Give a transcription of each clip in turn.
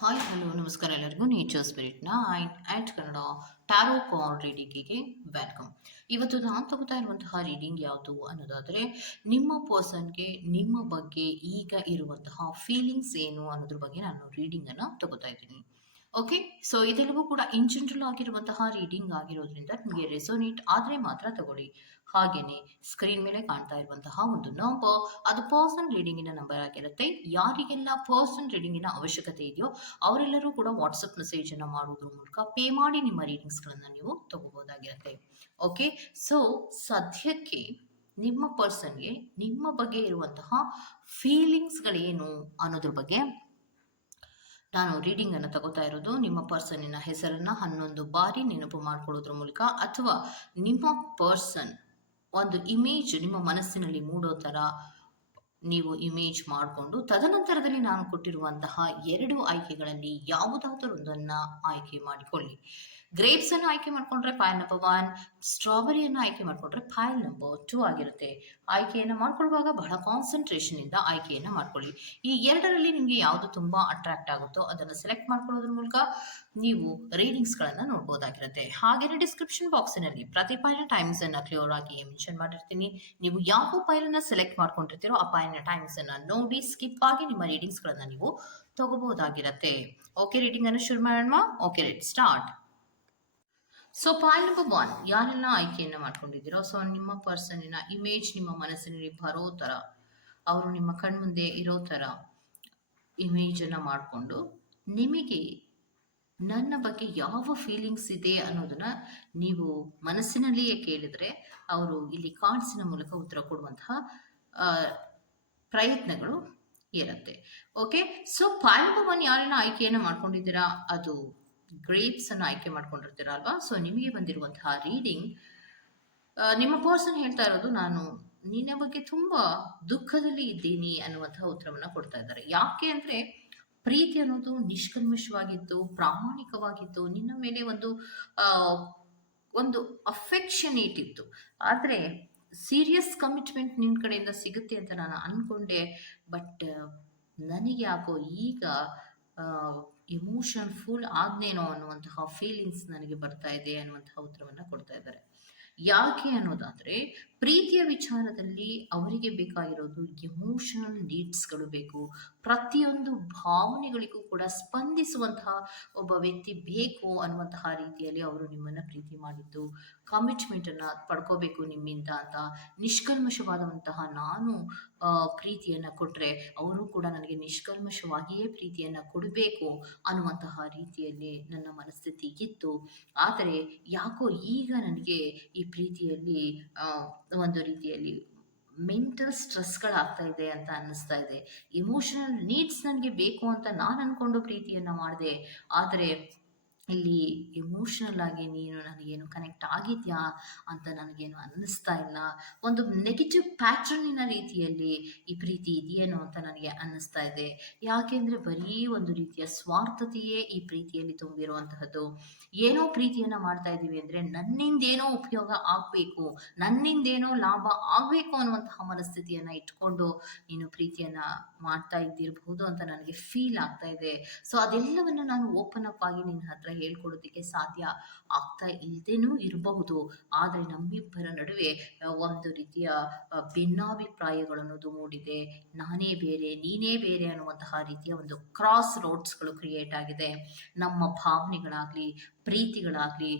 Hi hello ನಮಸ್ಕಾರ ಎಲ್ಲರಿಗೂ nature ಸ್ಪಿರಿಟ್ನ ಆ್ಯಂಡ್ ಕನ್ನಡ ಟ್ಯಾರೋ ಕಾರ್ಡ್ ರೀಡಿಂಗಿಗೆ ವೆಲ್ಕಮ್. ಇವತ್ತು ನಾನು ತಗೋತಾ ಇರುವಂತಹ ರೀಡಿಂಗ್ ಯಾವುದು ಅನ್ನೋದಾದರೆ, ನಿಮ್ಮ ಪರ್ಸನ್ಗೆ ನಿಮ್ಮ ಬಗ್ಗೆ ಈಗ ಇರುವಂತಹ ಫೀಲಿಂಗ್ಸ್ ಏನು ಅನ್ನೋದ್ರ ಬಗ್ಗೆ ನಾನು ರೀಡಿಂಗನ್ನು ತಗೋತಾ ಇದ್ದೀನಿ. ಓಕೆ, ಸೊ ಇದೆಲ್ಲವೂ ಕೂಡ ಇನ್ ಜನರಲ್ ಆಗಿರುವಂತಹ ರೀಡಿಂಗ್ ಆಗಿರೋದ್ರಿಂದ ನಿಮಗೆ ರೆಸೋನೇಟ್ ಆದರೆ ಮಾತ್ರ ತಗೊಳ್ಳಿ. ಹಾಗೇನೆ ಸ್ಕ್ರೀನ್ ಮೇಲೆ ಕಾಣ್ತಾ ಇರುವಂತಹ ಒಂದು ನಂಬರ್, ಅದು ಪರ್ಸನಲ್ ರೀಡಿಂಗಿನ ನಂಬರ್ ಆಗಿರುತ್ತೆ. ಯಾರಿಗೆಲ್ಲ ಪರ್ಸನಲ್ ರೀಡಿಂಗಿನ ಅವಶ್ಯಕತೆ ಇದೆಯೋ ಅವರೆಲ್ಲರೂ ಕೂಡ ವಾಟ್ಸಪ್ ಮೆಸೇಜ್ ಅನ್ನ ಮಾಡೋದ್ರ ಮೂಲಕ ಪೇ ಮಾಡಿ ನಿಮ್ಮ ರೀಡಿಂಗ್ಸ್ಗಳನ್ನು ನೀವು ತಗೋಬಹುದಾಗಿರುತ್ತೆ. ಓಕೆ, ಸೊ ಸದ್ಯಕ್ಕೆ ನಿಮ್ಮ ಪರ್ಸನ್ಗೆ ನಿಮ್ಮ ಬಗ್ಗೆ ಇರುವಂತಹ ಫೀಲಿಂಗ್ಸ್ಗಳೇನು ಅನ್ನೋದ್ರ ಬಗ್ಗೆ ನಾನು ರೀಡಿಂಗ್ ಅನ್ನು ತಗೋತಾ ಇರೋದು. ನಿಮ್ಮ ಪರ್ಸನ್ನಿನ ಹೆಸರನ್ನ 11 ಬಾರಿ ನೆನಪು ಮಾಡ್ಕೊಳ್ಳೋದ್ರ ಮೂಲಕ, ಅಥವಾ ನಿಮ್ಮ ಪರ್ಸನ್ ಒಂದು ಇಮೇಜ್ ನಿಮ್ಮ ಮನಸ್ಸಿನಲ್ಲಿ ಮೂಡೋ ಥರ ನೀವು ಇಮೇಜ್ ಮಾಡಿಕೊಂಡು, ತದನಂತರದಲ್ಲಿ ನಾನು ಕೊಟ್ಟಿರುವಂತಹ 2 ಆಯ್ಕೆಗಳಲ್ಲಿ ಯಾವುದಾದರೂ ಒಂದನ್ನು ಆಯ್ಕೆ ಮಾಡಿಕೊಳ್ಳಿ. ಗ್ರೇಪ್ಸ್ ಅನ್ನು ಆಯ್ಕೆ ಮಾಡಿಕೊಂಡ್ರೆ ಫೈಲ್ ನಂಬರ್ 1, ಸ್ಟ್ರಾಬೆರಿಯನ್ನು ಆಯ್ಕೆ ಮಾಡಿಕೊಂಡ್ರೆ ಫೈಲ್ ನಂಬರ್ 2 ಆಗಿರುತ್ತೆ. ಆಯ್ಕೆಯನ್ನು ಮಾಡ್ಕೊಳ್ಳುವಾಗ ಬಹಳ ಕಾನ್ಸಂಟ್ರೇಷನ್ ಇಂದ ಆಯ್ಕೆಯನ್ನು ಮಾಡ್ಕೊಳ್ಳಿ. ಈ 2ರಲ್ಲಿ ನಿಮಗೆ ಯಾವುದು ತುಂಬಾ ಅಟ್ರಾಕ್ಟ್ ಆಗುತ್ತೋ ಅದನ್ನು ಸೆಲೆಕ್ಟ್ ಮಾಡ್ಕೊಳ್ಳೋದ್ರ ಮೂಲಕ ನೀವು ರೀಡಿಂಗ್ಸ್ಗಳನ್ನು ನೋಡ್ಬೋದಾಗಿರುತ್ತೆ. ಹಾಗೆಯೇ ಡಿಸ್ಕ್ರಿಪ್ಷನ್ ಬಾಕ್ಸಿನಲ್ಲಿ ಪ್ರತಿ ಫೈಲ್ನ ಟೈಮ್ಸ್ ಅನ್ನು ಕ್ಲಿಯರ್ ಆಗಿ ಮೆನ್ಷನ್ ಮಾಡಿರ್ತೀನಿ. ನೀವು ಯಾವ ಫೈಲನ್ನು ಸೆಲೆಕ್ಟ್ ಮಾಡ್ಕೊಂಡಿರ್ತೀರೋ ಆ ಫೈಲ್ನ ಟೈಮ್ಸ್ ಅನ್ನು ನೋಡಿ ಸ್ಕಿಪ್ ಆಗಿ ನಿಮ್ಮ ರೀಡಿಂಗ್ಸ್ಗಳನ್ನು ನೀವು ತಗೋಬಹುದಾಗಿರುತ್ತೆ. ಓಕೆ, ರೀಡಿಂಗ್ ಅನ್ನು ಶುರು ಮಾಡೋಣ. Okay, let start. So file number 1, ಯಾರೆಲ್ಲ ಆಯ್ಕೆಯನ್ನು ಮಾಡ್ಕೊಂಡಿದ್ದೀರೋ, ಸೊ ನಿಮ್ಮ ಪರ್ಸನ್ನಿನ ಇಮೇಜ್ ನಿಮ್ಮ ಮನಸ್ಸಿನಲ್ಲಿ ಬರೋ ಥರ, ಅವರು ನಿಮ್ಮ ಕಣ್ಮುಂದೆ ಇರೋ ಥರ ಇಮೇಜನ್ನು ಮಾಡಿಕೊಂಡು ನಿಮಗೆ ನನ್ನ ಬಗ್ಗೆ ಯಾವ ಫೀಲಿಂಗ್ಸ್ ಇದೆ ಅನ್ನೋದನ್ನ ನೀವು ಮನಸ್ಸಿನಲ್ಲಿಯೇ ಕೇಳಿದರೆ ಅವರು ಇಲ್ಲಿ ಕಾರ್ಡ್ಸಿನ ಮೂಲಕ ಉತ್ತರ ಕೊಡುವಂತಹ ಪ್ರಯತ್ನಗಳು ಇರುತ್ತೆ. ಓಕೆ, ಸೊ ಫೈಲ್ ನಂಬರ್ 1 ಯಾರೆಲ್ಲ ಆಯ್ಕೆಯನ್ನು ಮಾಡ್ಕೊಂಡಿದ್ದೀರಾ, ಅದು ಗ್ರೇಪ್ಸ್ ಅನ್ನು ಆಯ್ಕೆ ಮಾಡ್ಕೊಂಡಿರ್ತೀರ ಅಲ್ವಾ. ಸೊ ನಿಮಗೆ ಬಂದಿರುವಂತಹ ರೀಡಿಂಗ್, ನಿಮ್ಮ ಪರ್ಸನ್ ಹೇಳ್ತಾ ಇರೋದು, ನಾನು ನಿನ್ನ ಬಗ್ಗೆ ತುಂಬಾ ದುಃಖದಲ್ಲಿ ಇದ್ದೀನಿ ಅನ್ನುವಂತಹ ಉತ್ತರವನ್ನ ಕೊಡ್ತಾ ಇದ್ದಾರೆ. ಯಾಕೆ ಅಂದ್ರೆ, ಪ್ರೀತಿ ಅನ್ನೋದು ನಿಷ್ಕಲ್ಮಶವಾಗಿತ್ತು, ಪ್ರಾಮಾಣಿಕವಾಗಿತ್ತು, ನಿನ್ನ ಮೇಲೆ ಒಂದು ಅಫೆಕ್ಷನೇಟ್ ಇತ್ತು. ಆದ್ರೆ ಸೀರಿಯಸ್ ಕಮಿಟ್ಮೆಂಟ್ ನಿನ್ನ ಕಡೆಯಿಂದ ಸಿಗುತ್ತೆ ಅಂತ ನಾನು ಅನ್ಕೊಂಡೆ. ಬಟ್ ನನಗೆ ಯಾಕೋ ಈಗ ಎಮೋಷನ್ ಫುಲ್ ಆದ್ನೇನೋ ಅನ್ನುವಂತಹ ಫೀಲಿಂಗ್ಸ್ ನನಗೆ ಬರ್ತಾ ಇದೆ ಅನ್ನುವಂತಹ ಉತ್ತರವನ್ನ ಕೊಡ್ತಾ ಇದ್ದಾರೆ. ಯಾಕೆ ಅನ್ನೋದಾದ್ರೆ, ಪ್ರೀತಿಯ ವಿಚಾರದಲ್ಲಿ ಅವರಿಗೆ ಬೇಕಾಗಿರೋದು ಎಮೋಷನಲ್ ನೀಡ್ಸ್ಗಳು ಬೇಕು. ಪ್ರತಿಯೊಂದು ಭಾವನೆಗಳಿಗೂ ಕೂಡ ಸ್ಪಂದಿಸುವಂತಹ ಒಬ್ಬ ವ್ಯಕ್ತಿ ಬೇಕು ಅನ್ನುವಂತಹ ರೀತಿಯಲ್ಲಿ ಅವರು ನಿಮ್ಮನ್ನ ಪ್ರೀತಿ ಮಾಡಿದ್ದು, ಕಮಿಟ್ಮೆಂಟ್ ಅನ್ನ ಪಡ್ಕೋಬೇಕು ನಿಮ್ಮಿಂದ ಅಂತ ನಿಷ್ಕಲ್ಮಶವಾದಂತಹ ನಾನು ಪ್ರೀತಿಯನ್ನ ಕೊಟ್ರೆ ಅವರು ಕೂಡ ನನಗೆ ನಿಷ್ಕಲ್ಮಶವಾಗಿಯೇ ಪ್ರೀತಿಯನ್ನ ಕೊಡಬೇಕು ಅನ್ನುವಂತಹ ರೀತಿಯಲ್ಲಿ ನನ್ನ ಮನಸ್ಥಿತಿ ಇತ್ತು. ಆದರೆ ಯಾಕೋ ಈಗ ನನಗೆ ಈ ಪ್ರೀತಿಯಲ್ಲಿ ಒಂದು ರೀತಿಯಲ್ಲಿ ಮೆಂಟಲ್ ಸ್ಟ್ರೆಸ್ಗಳಾಗ್ತಾ ಇದೆ ಅಂತ ಅನ್ನಿಸ್ತಾ ಇದೆ. ಎಮೋಷನಲ್ ನೀಡ್ಸ್ ನನಗೆ ಬೇಕು ಅಂತ ನಾನು ಅನ್ಕೊಂಡು ಪ್ರೀತಿಯನ್ನ ಮಾಡಿದೆ. ಆದರೆ ಇಲ್ಲಿ ಎಮೋಷನಲ್ ಆಗಿ ನೀನು ನನಗೇನು ಕನೆಕ್ಟ್ ಆಗಿದ್ಯಾ ಅಂತ ನನಗೇನು ಅನ್ನಿಸ್ತಾ ಇಲ್ಲ. ಒಂದು ನೆಗೆಟಿವ್ ಪ್ಯಾಟ್ರನಿನ ರೀತಿಯಲ್ಲಿ ಈ ಪ್ರೀತಿ ಇದೆಯೇನೋ ಅಂತ ನನಗೆ ಅನ್ನಿಸ್ತಾ ಇದೆ. ಯಾಕೆಂದ್ರೆ ಬರೀ ಒಂದು ರೀತಿಯ ಸ್ವಾರ್ಥತೆಯೇ ಈ ಪ್ರೀತಿಯಲ್ಲಿ ತುಂಬಿರುವಂತಹದ್ದು. ಏನೋ ಪ್ರೀತಿಯನ್ನ ಮಾಡ್ತಾ ಇದ್ದೀವಿ ಅಂದ್ರೆ ನನ್ನಿಂದೇನೋ ಉಪಯೋಗ ಆಗ್ಬೇಕು, ನನ್ನಿಂದೇನೋ ಲಾಭ ಆಗ್ಬೇಕು ಅನ್ನುವಂತಹ ಮನಸ್ಥಿತಿಯನ್ನ ಇಟ್ಕೊಂಡು ನೀನು ಪ್ರೀತಿಯನ್ನ ಮಾಡ್ತಾ ಇದ್ದಿರಬಹುದು ಅಂತ ನನಗೆ ಫೀಲ್ ಆಗ್ತಾ ಇದೆ. ಸೊ ಅದೆಲ್ಲವನ್ನ ನಾನು ಓಪನ್ ಅಪ್ ಆಗಿ ನಿನ್ನ ಹತ್ರ ಹೇಳ್ಕೊಡೋದಕ್ಕೆ ಸಾಧ್ಯ ಆಗ್ತಾ ಇಲ್ದೇನೂ ಇರಬಹುದು. ಆದರೆ ನಮ್ಮಿಬ್ಬರ ನಡುವೆ ಒಂದು ರೀತಿಯ ಭಿನ್ನಾಭಿಪ್ರಾಯಗಳನ್ನೋದು ಮೂಡಿದೆ. ನಾನೇ ಬೇರೆ ನೀನೇ ಬೇರೆ ಅನ್ನುವಂತಹ ರೀತಿಯ ಒಂದು ಕ್ರಾಸ್ ರೋಡ್ಸ್ಗಳು ಕ್ರಿಯೇಟ್ ಆಗಿದೆ. ನಮ್ಮ ಭಾವನೆಗಳಾಗ್ಲಿ, ಪ್ರೀತಿಗಳಾಗ್ಲಿ,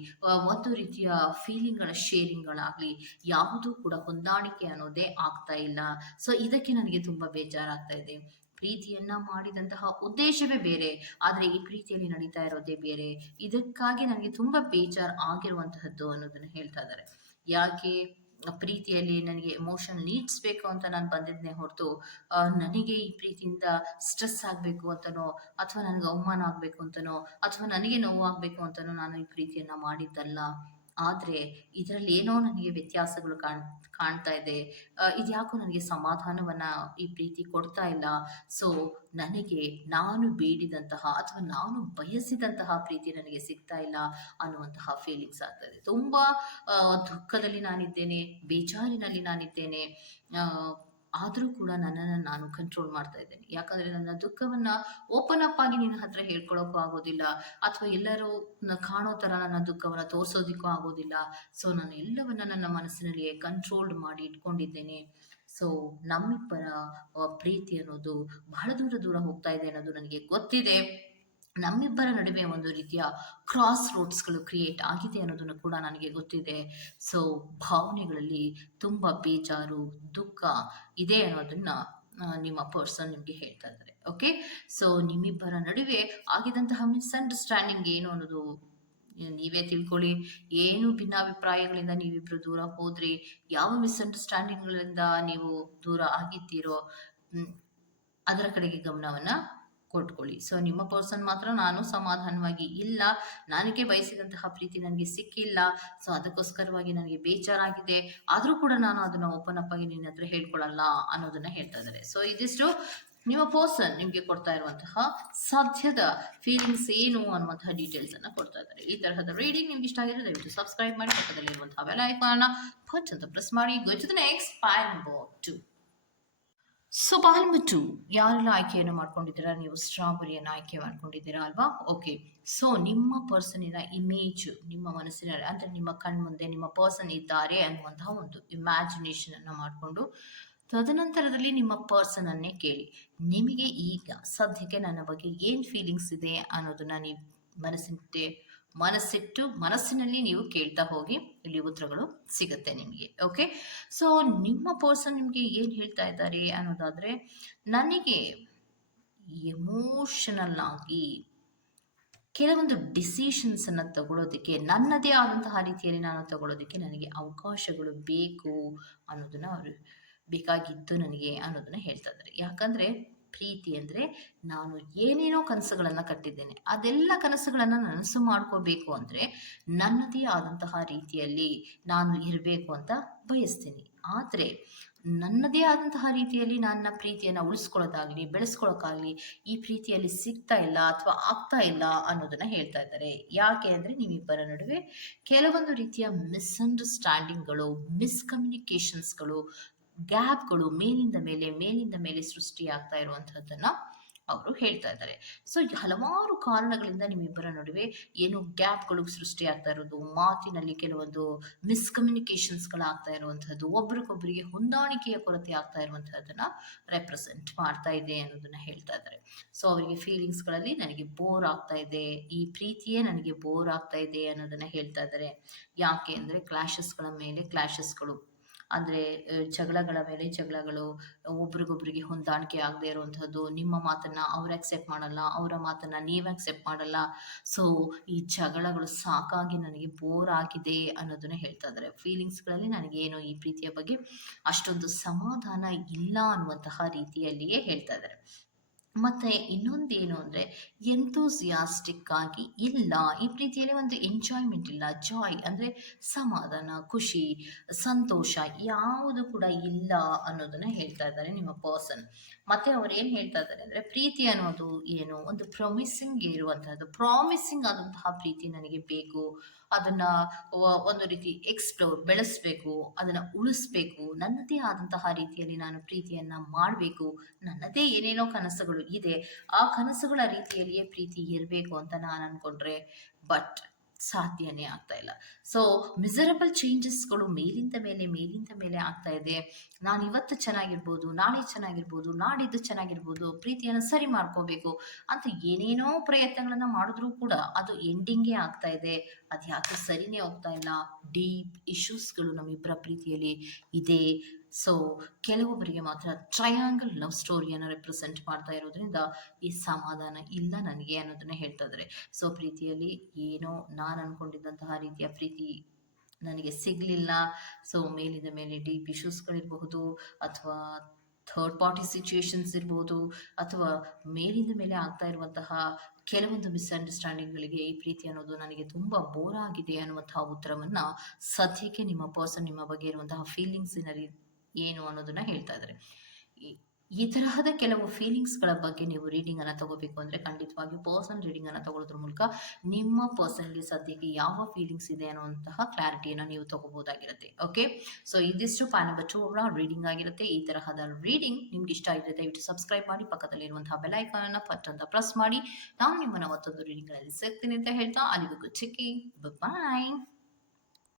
ಒಂದು ರೀತಿಯ ಫೀಲಿಂಗ್ಗಳ ಶೇರಿಂಗ್ಗಳಾಗ್ಲಿ ಯಾವುದೂ ಕೂಡ ಹೊಂದಾಣಿಕೆ ಅನ್ನೋದೇ ಆಗ್ತಾ ಇಲ್ಲ. ಸೊ ಇದಕ್ಕೆ ನನಗೆ ತುಂಬಾ ಬೇಜಾರಾಗ್ತಾ ಇದೆ. ಪ್ರೀತಿಯನ್ನ ಮಾಡಿದಂತಹ ಉದ್ದೇಶವೇ ಬೇರೆ, ಆದ್ರೆ ಈ ಪ್ರೀತಿಯಲ್ಲಿ ನಡೀತಾ ಇರೋದೇ ಬೇರೆ. ಇದಕ್ಕಾಗಿ ನನಗೆ ತುಂಬಾ ಬೇಜಾರ್ ಆಗಿರುವಂತಹದ್ದು ಅನ್ನೋದನ್ನ ಹೇಳ್ತಾ ಇದ್ದಾರೆ. ಯಾಕೆ, ಪ್ರೀತಿಯಲ್ಲಿ ನನಗೆ ಎಮೋಷನಲ್ ನೀಡ್ಸ್ ಬೇಕು ಅಂತ ನಾನು ಬಂದಿದ್ನೇ ಹೊರತು ನನಗೆ ಈ ಪ್ರೀತಿಯಿಂದ ಸ್ಟ್ರೆಸ್ ಆಗ್ಬೇಕು ಅಂತನೋ, ಅಥವಾ ನನಗೆ ಅವಮಾನ ಆಗ್ಬೇಕು ಅಂತನೋ, ಅಥವಾ ನನಗೆ ನೋವು ಆಗ್ಬೇಕು ಅಂತನೋ ನಾನು ಈ ಪ್ರೀತಿಯನ್ನ ಮಾಡಿದ್ದಲ್ಲ. ಆದ್ರೆ ಇದರಲ್ಲಿ ಏನೋ ನನಗೆ ವ್ಯತ್ಯಾಸಗಳು ಕಾಣ್ತಾ ಇದೆ. ಇದ್ಯಾಕೋ ನನಗೆ ಸಮಾಧಾನವನ್ನ ಈ ಪ್ರೀತಿ ಕೊಡ್ತಾ ಇಲ್ಲ. ಸೊ ನನಗೆ ನಾನು ಬೇಡಿದಂತಹ ಅಥವಾ ನಾನು ಬಯಸಿದಂತಹ ಪ್ರೀತಿ ನನಗೆ ಸಿಗ್ತಾ ಇಲ್ಲ ಅನ್ನುವಂತಹ ಫೀಲಿಂಗ್ಸ್ ಆಗ್ತದೆ. ತುಂಬಾ ದುಃಖದಲ್ಲಿ ನಾನಿದ್ದೇನೆ, ಬೇಜಾರಿನಲ್ಲಿ ನಾನಿದ್ದೇನೆ. ಆದರೂ ಕೂಡ ನನ್ನನ್ನು ನಾನು ಕಂಟ್ರೋಲ್ ಮಾಡ್ತಾ ಇದ್ದೇನೆ. ಯಾಕಂದರೆ ನನ್ನ ದುಃಖವನ್ನು ಓಪನ್ ಅಪ್ ಆಗಿ ನಿನ್ನ ಹತ್ರ ಹೇಳ್ಕೊಳ್ಳೋಕ್ಕೂ ಆಗೋದಿಲ್ಲ, ಅಥವಾ ಎಲ್ಲರೂ ಕಾಣೋ ಥರ ನನ್ನ ದುಃಖವನ್ನು ತೋರಿಸೋದಕ್ಕೂ ಆಗೋದಿಲ್ಲ. ಸೊ ನಾನು ಎಲ್ಲವನ್ನ ನನ್ನ ಮನಸ್ಸಿನಲ್ಲಿಯೇ ಕಂಟ್ರೋಲ್ಡ್ ಮಾಡಿ ಇಟ್ಕೊಂಡಿದ್ದೇನೆ. ಸೊ ನಮ್ಮಿಬ್ಬರ ಪ್ರೀತಿ ಅನ್ನೋದು ಬಹಳ ದೂರ ಹೋಗ್ತಾ ಇದೆ ಅನ್ನೋದು ನನಗೆ ಗೊತ್ತಿದೆ. ನಮ್ಮಿಬ್ಬರ ನಡುವೆ ಒಂದು ರೀತಿಯ ಕ್ರಾಸ್ ರೋಡ್ಸ್ಗಳು ಕ್ರಿಯೇಟ್ ಆಗಿದೆ ಅನ್ನೋದನ್ನು ಕೂಡ ನನಗೆ ಗೊತ್ತಿದೆ. ಸೊ ಭಾವನೆಗಳಲ್ಲಿ ತುಂಬ ಬೇಜಾರು, ದುಃಖ ಇದೆ ಅನ್ನೋದನ್ನ ನಿಮ್ಮ ಪರ್ಸನ್ ನಿಮಗೆ ಹೇಳ್ತಾ ಇದ್ದಾರೆ. ಓಕೆ, ಸೊ ನಿಮ್ಮಿಬ್ಬರ ನಡುವೆ ಆಗಿದಂತಹ ಮಿಸ್ಅಂಡರ್ಸ್ಟ್ಯಾಂಡಿಂಗ್ ಏನು ಅನ್ನೋದು ನೀವೇ ತಿಳ್ಕೊಳ್ಳಿ. ಏನು ಭಿನ್ನಾಭಿಪ್ರಾಯಗಳಿಂದ ನೀವಿಬ್ರು ದೂರ ಹೋದ್ರಿ, ಯಾವ ಮಿಸ್ಅಂಡರ್ಸ್ಟ್ಯಾಂಡಿಂಗ್ಗಳಿಂದ ನೀವು ದೂರ ಆಗಿದ್ದೀರೋ ಅದರ ಕಡೆಗೆ ಗಮನವನ್ನ ಕೊಟ್ಕೊಳ್ಳಿ. ಸೊ ನಿಮ್ಮ ಪರ್ಸನ್ ಮಾತ್ರ ನಾನು ಸಮಾಧಾನವಾಗಿ ಇಲ್ಲ, ನನಗೆ ಬಯಸಿದಂತಹ ಪ್ರೀತಿ ನನಗೆ ಸಿಕ್ಕಿಲ್ಲ, ಸೊ ಅದಕ್ಕೋಸ್ಕರವಾಗಿ ನನಗೆ ಬೇಜಾರಾಗಿದೆ, ಆದರೂ ಕೂಡ ನಾನು ಅದನ್ನ ಓಪನ್ ಅಪ್ ಆಗಿ ನಿನ್ನ ಹತ್ರ ಹೇಳ್ಕೊಳ್ಳಲ್ಲ ಅನ್ನೋದನ್ನ ಹೇಳ್ತಾ ಇದ್ದಾರೆ. ಸೊ ಇದಿಷ್ಟು ನಿಮ್ಮ ಪರ್ಸನ್ ನಿಮಗೆ ಕೊಡ್ತಾ ಇರುವಂತಹ ಸಾಧ್ಯದ ಫೀಲಿಂಗ್ಸ್ ಏನು ಅನ್ನುವಂತಹ ಡೀಟೇಲ್ಸ್ ಅನ್ನ ಕೊಡ್ತಾ ಇದ್ದಾರೆ. ಈ ತರಹದ ರೀಡಿಂಗ್ ನಿಮ್ಗೆ ಇಷ್ಟ ಆಗಿದ್ರೆ ದಯವಿಟ್ಟು ಸಬ್ಸ್ಕ್ರೈಬ್ ಮಾಡಿ, ಪಕ್ಕದಲ್ಲಿರುವಂತಹ ಬೆಲ್ ಐಕಾನ್ ಪಂಚ್ ಅಂತ ಪ್ರೆಸ್ ಮಾಡಿ. Go to the next file number 2. So file number 2 ಯಾರೆಲ್ಲ ಆಯ್ಕೆಯನ್ನು ಮಾಡ್ಕೊಂಡಿದ್ದೀರಾ, ನೀವು ಸ್ಟ್ರಾಬೆರಿಯನ್ನು ಆಯ್ಕೆ ಮಾಡ್ಕೊಂಡಿದ್ದೀರಾ ಅಲ್ವಾ? ಓಕೆ, ಸೊ ನಿಮ್ಮ ಪರ್ಸನಿನ ಇಮೇಜ್ ನಿಮ್ಮ ಮನಸ್ಸಿನಲ್ಲಿ, ಅಂದರೆ ನಿಮ್ಮ ಕಣ್ಮುಂದೆ ನಿಮ್ಮ ಪರ್ಸನ್ ಇದ್ದಾರೆ ಅನ್ನುವಂತಹ ಒಂದು ಇಮ್ಯಾಜಿನೇಷನ್ ಅನ್ನು ಮಾಡಿಕೊಂಡು ತದನಂತರದಲ್ಲಿ ನಿಮ್ಮ ಪರ್ಸನ್ ಅನ್ನೇ ಕೇಳಿ, ನಿಮಗೆ ಈಗ ಸದ್ಯಕ್ಕೆ ನನ್ನ ಬಗ್ಗೆ ಏನು ಫೀಲಿಂಗ್ಸ್ ಇದೆ ಅನ್ನೋದನ್ನ ನೀವು ಮನಸ್ಸಿನಲ್ಲಿ ನೀವು ಕೇಳ್ತಾ ಹೋಗಿ, ಇಲ್ಲಿ ಉತ್ತರಗಳು ಸಿಗುತ್ತೆ ನಿಮಗೆ. ಓಕೆ, ಸೊ ನಿಮ್ಮ ಪರ್ಸನ್ ನಿಮಗೆ ಏನು ಹೇಳ್ತಾ ಇದ್ದಾರೆ ಅನ್ನೋದಾದ್ರೆ, ನನಗೆ ಎಮೋಷನಲ್ ಆಗಿ ಕೆಲವೊಂದು ಡಿಸಿಷನ್ಸ್ ಅನ್ನು ತಗೊಳ್ಳೋದಕ್ಕೆ, ನನ್ನದೇ ಆದಂತಹ ರೀತಿಯಲ್ಲಿ ನಾನು ತಗೊಳ್ಳೋದಕ್ಕೆ ನನಗೆ ಅವಕಾಶಗಳು ಬೇಕು ಅನ್ನೋದನ್ನ ಅವರು ಬೇಕಾಗಿತ್ತು ನನಗೆ ಅನ್ನೋದನ್ನ ಹೇಳ್ತಾ ಇದ್ದಾರೆ. ಯಾಕಂದ್ರೆ ಪ್ರೀತಿ ಅಂದರೆ ನಾನು ಏನೇನೋ ಕನಸುಗಳನ್ನು ಕಟ್ಟಿದ್ದೇನೆ, ಅದೆಲ್ಲ ಕನಸುಗಳನ್ನು ನನಸು ಮಾಡ್ಕೋಬೇಕು ಅಂದರೆ ನನ್ನದೇ ಆದಂತಹ ರೀತಿಯಲ್ಲಿ ನಾನು ಇರಬೇಕು ಅಂತ ಬಯಸ್ತೀನಿ. ಆದರೆ ನನ್ನದೇ ಆದಂತಹ ರೀತಿಯಲ್ಲಿ ನನ್ನ ಪ್ರೀತಿಯನ್ನು ಉಳಿಸ್ಕೊಳ್ಳೋದಾಗ್ಲಿ ಬೆಳೆಸ್ಕೊಳ್ಳೋಕ್ಕಾಗಲಿ ಈ ಪ್ರೀತಿಯಲ್ಲಿ ಸಿಗ್ತಾ ಇಲ್ಲ ಅಥವಾ ಆಗ್ತಾ ಇಲ್ಲ ಅನ್ನೋದನ್ನ ಹೇಳ್ತಾ ಇದ್ದಾರೆ. ಯಾಕೆ ಅಂದರೆ ನಿಮ್ಮಿಬ್ಬರ ನಡುವೆ ಕೆಲವೊಂದು ರೀತಿಯ ಮಿಸ್ಅಂಡರ್ಸ್ಟ್ಯಾಂಡಿಂಗ್ಗಳು, ಮಿಸ್ಕಮ್ಯುನಿಕೇಶನ್ಸ್ಗಳು, ಗ್ಯಾಪ್ಗಳು ಮೇಲಿಂದ ಮೇಲೆ ಸೃಷ್ಟಿಯಾಗ್ತಾ ಇರುವಂತಹದ್ದನ್ನ ಅವರು ಹೇಳ್ತಾ ಇದ್ದಾರೆ. ಸೊ ಹಲವಾರು ಕಾರಣಗಳಿಂದ ನಿಮ್ಮಿಬ್ಬರ ನಡುವೆ ಏನು ಗ್ಯಾಪ್ಗಳು ಸೃಷ್ಟಿಯಾಗ್ತಾ ಇರೋದು, ಮಾತಿನಲ್ಲಿ ಕೆಲವೊಂದು ಮಿಸ್ಕಮ್ಯುನಿಕೇಶನ್ಸ್ಗಳಾಗ್ತಾ ಇರುವಂತಹದ್ದು, ಒಬ್ರಿಗೊಬ್ಬರಿಗೆ ಹೊಂದಾಣಿಕೆಯ ಕೊರತೆ ಆಗ್ತಾ ಇರುವಂತಹದ್ದನ್ನ ರೆಪ್ರೆಸೆಂಟ್ ಮಾಡ್ತಾ ಇದೆ ಅನ್ನೋದನ್ನ ಹೇಳ್ತಾ ಇದ್ದಾರೆ. ಸೊ ಅವರಿಗೆ ಫೀಲಿಂಗ್ಸ್ಗಳಲ್ಲಿ ನನಗೆ ಬೋರ್ ಆಗ್ತಾ ಇದೆ, ಈ ಪ್ರೀತಿಯೇ ನನಗೆ ಬೋರ್ ಆಗ್ತಾ ಇದೆ ಅನ್ನೋದನ್ನ ಹೇಳ್ತಾ ಇದ್ದಾರೆ. ಯಾಕೆ ಅಂದರೆ ಕ್ಲಾಶಸ್ಗಳ ಮೇಲೆ ಕ್ಲಾಶಸ್ಗಳು, ಅಂದರೆ ಜಗಳಗಳ ಮೇಲೆ ಜಗಳಗಳು, ಒಬ್ರಿಗೊಬ್ರಿಗೆ ಹೊಂದಾಣಿಕೆ ಆಗದೆ ಇರುವಂಥದ್ದು, ನಿಮ್ಮ ಮಾತನ್ನು ಅವ್ರು ಅಕ್ಸೆಪ್ಟ್ ಮಾಡಲ್ಲ, ಅವರ ಮಾತನ್ನು ನೀವು ಅಕ್ಸೆಪ್ಟ್ ಮಾಡಲ್ಲ. ಸೊ ಈ ಜಗಳಗಳು ಸಾಕಾಗಿ ನನಗೆ ಬೋರ್ ಆಗಿದೆ ಅನ್ನೋದನ್ನ ಹೇಳ್ತಾ ಇದ್ದಾರೆ. ಫೀಲಿಂಗ್ಸ್ಗಳಲ್ಲಿ ನನಗೇನು ಈ ಪ್ರೀತಿಯ ಬಗ್ಗೆ ಅಷ್ಟೊಂದು ಸಮಾಧಾನ ಇಲ್ಲ ಅನ್ನುವಂತಹ ರೀತಿಯಲ್ಲಿಯೇ ಹೇಳ್ತಾ ಇದ್ದಾರೆ. ಮತ್ತೆ ಇನ್ನೊಂದೇನು ಅಂದರೆ ಎಂತೂಸಿಯಾಸ್ಟಿಕ್ ಆಗಿ ಇಲ್ಲ, ಈ ಪ್ರೀತಿಯಲ್ಲಿ ಒಂದು ಎಂಜಾಯ್ಮೆಂಟ್ ಇಲ್ಲ, ಜಾಯ್ ಅಂದರೆ ಸಮಾಧಾನ, ಖುಷಿ, ಸಂತೋಷ ಯಾವುದು ಕೂಡ ಇಲ್ಲ ಅನ್ನೋದನ್ನ ಹೇಳ್ತಾ ಇದ್ದಾರೆ ನಿಮ್ಮ ಪರ್ಸನ್. ಮತ್ತೆ ಅವ್ರು ಏನು ಹೇಳ್ತಾ ಇದ್ದಾರೆ ಅಂದರೆ, ಪ್ರೀತಿ ಅನ್ನೋದು ಏನು ಒಂದು ಪ್ರಾಮಿಸಿಂಗ್ ಇರುವಂತಹದ್ದು, ಪ್ರಾಮಿಸಿಂಗ್ ಆದಂತಹ ಪ್ರೀತಿ ನನಗೆ ಬೇಕು, ಅದನ್ನ ಒಂದು ರೀತಿ ಎಕ್ಸ್ಪ್ಲೋರ್ ಬೆಳೆಸಬೇಕು, ಅದನ್ನ ಉಳಿಸ್ಬೇಕು, ನನ್ನದೇ ಆದಂತಹ ರೀತಿಯಲ್ಲಿ ನಾನು ಪ್ರೀತಿಯನ್ನ ಮಾಡಬೇಕು, ನನ್ನದೇ ಏನೇನೋ ಕನಸುಗಳು ಇದೆ, ಆ ಕನಸುಗಳ ರೀತಿಯಲ್ಲಿಯೇ ಪ್ರೀತಿ ಇರಬೇಕು ಅಂತ ನಾನು ಅನ್ಕೊಂಡ್ರೆ ಬಟ್ ಸಾಧ್ಯನೇ ಆಗ್ತಾ ಇಲ್ಲ. ಸೊ ಮಿಸರಬಲ್ ಚೇಂಜಸ್ಗಳು ಮೇಲಿಂದ ಮೇಲೆ ಆಗ್ತಾ ಇದೆ. ನಾನು ಇವತ್ತು ಚೆನ್ನಾಗಿರ್ಬೋದು, ನಾಳೆ ಚೆನ್ನಾಗಿರ್ಬೋದು, ನಾಡಿದ್ದು ಚೆನ್ನಾಗಿರ್ಬೋದು, ಪ್ರೀತಿಯನ್ನು ಸರಿ ಮಾಡ್ಕೋಬೇಕು ಅಂತ ಏನೇನೋ ಪ್ರಯತ್ನಗಳನ್ನ ಮಾಡಿದ್ರೂ ಕೂಡ ಅದು ಎಂಡಿಂಗೇ ಆಗ್ತಾ ಇದೆ. ಅದು ಯಾಕೆ ಸರಿನೇ ಹೋಗ್ತಾ ಇಲ್ಲ, ಡೀಪ್ ಇಶ್ಯೂಸ್ಗಳು ನಮ್ಮಿಬ್ಬರ ಪ್ರೀತಿಯಲ್ಲಿ ಇದೆ. ಸೊ ಕೆಲವೊಬ್ಬರಿಗೆ ಮಾತ್ರ ಟ್ರಯಾಂಗಲ್ ಲವ್ ಸ್ಟೋರಿಯನ್ನು ರೆಪ್ರೆಸೆಂಟ್ ಮಾಡ್ತಾ ಇರೋದ್ರಿಂದ ಈ ಸಮಾಧಾನ ಇಲ್ಲ ನನಗೆ ಅನ್ನೋದನ್ನ ಹೇಳ್ತಾ ಇದ್ದಾರೆ. ಸೊ ಪ್ರೀತಿಯಲ್ಲಿ ಏನೋ ನಾನು ಅನ್ಕೊಂಡಿದ್ದಂತಹ ರೀತಿಯ ಪ್ರೀತಿ ನನಗೆ ಸಿಗಲಿಲ್ಲ. ಸೊ ಮೇಲಿಂದ ಮೇಲೆ ಡೀಪ್ ಇಶ್ಯೂಸ್ಗಳಿರಬಹುದು, ಅಥವಾ ಥರ್ಡ್ ಪಾರ್ಟಿ ಸಿಚುಯೇಷನ್ಸ್ ಇರ್ಬೋದು, ಅಥವಾ ಮೇಲಿಂದ ಮೇಲೆ ಆಗ್ತಾ ಇರುವಂತಹ ಕೆಲವೊಂದು ಮಿಸ್ಅಂಡರ್ಸ್ಟ್ಯಾಂಡಿಂಗ್ಗಳಿಗೆ ಈ ಪ್ರೀತಿ ಅನ್ನೋದು ನನಗೆ ತುಂಬ ಬೋರ್ ಆಗಿದೆ ಅನ್ನುವಂತಹ ಉತ್ತರವನ್ನು ಸದ್ಯಕ್ಕೆ ನಿಮ್ಮ ಪರ್ಸನ್ ನಿಮ್ಮ ಬಗ್ಗೆ ಇರುವಂತಹ ಫೀಲಿಂಗ್ಸಿನ ಏನು ಅನ್ನೋದನ್ನ ಹೇಳ್ತಾ ಇದ್ದಾರೆ. ಈ ತರಹದ ಕೆಲವು ಫೀಲಿಂಗ್ಸ್‌ಗಳ ಬಗ್ಗೆ ನೀವು ರೀಡಿಂಗ್ ಅನ್ನ ತಗೋಬೇಕು ಅಂದ್ರೆ ಖಂಡಿತವಾಗಿಯೂ ಪರ್ಸನಲ್ ರೀಡಿಂಗ್ ಅನ್ನ ತಗೊಳ್ಳೋದ್ರ ಮೂಲಕ ನಿಮ್ಮ ಪರ್ಸನ್‌ಗೆ ಸದ್ಯಕ್ಕೆ ಯಾವ ಫೀಲಿಂಗ್ಸ್ ಇದೆ ಅನ್ನುವಂತಹ ಕ್ಲಾರಿಟಿಯನ್ನ ನೀವು ತಗೋಬಹುದಾಗಿರುತ್ತೆ. ಓಕೆ. ಸೊ ಇದಿಷ್ಟು ಪ್ಯಾನ್ ನಂಬರ್ 2 ಅವರ ರೀಡಿಂಗ್ ಆಗಿರುತ್ತೆ. ಈ ತರಹದ ರೀಡಿಂಗ್ ನಿಮ್ಗೆ ಇಷ್ಟ ಆಗಿದ್ರೆ ದಯವಿಟ್ಟು ಸಬ್ಸ್ಕ್ರೈಬ್ ಮಾಡಿ, ಪಕ್ಕದಲ್ಲಿರುವಂತಹ ಬೆಲ್ ಐಕಾನ್ ಅನ್ನ ಪಟ್ ಅಂತ ಪ್ರೆಸ್ ಮಾಡಿ. ನಾನು ನಿಮ್ಮನ್ನ ಮತ್ತೊಂದು ರೀಡಿಂಗ್‌ಗಳಲ್ಲಿ ಸಿಗ್ತೀನಿ ಅಂತ ಹೇಳ್ತಾ ಅಲ್ಲಿವರೆಗೂ ಚಿಕ್ಕಿ ಬಾಯ್.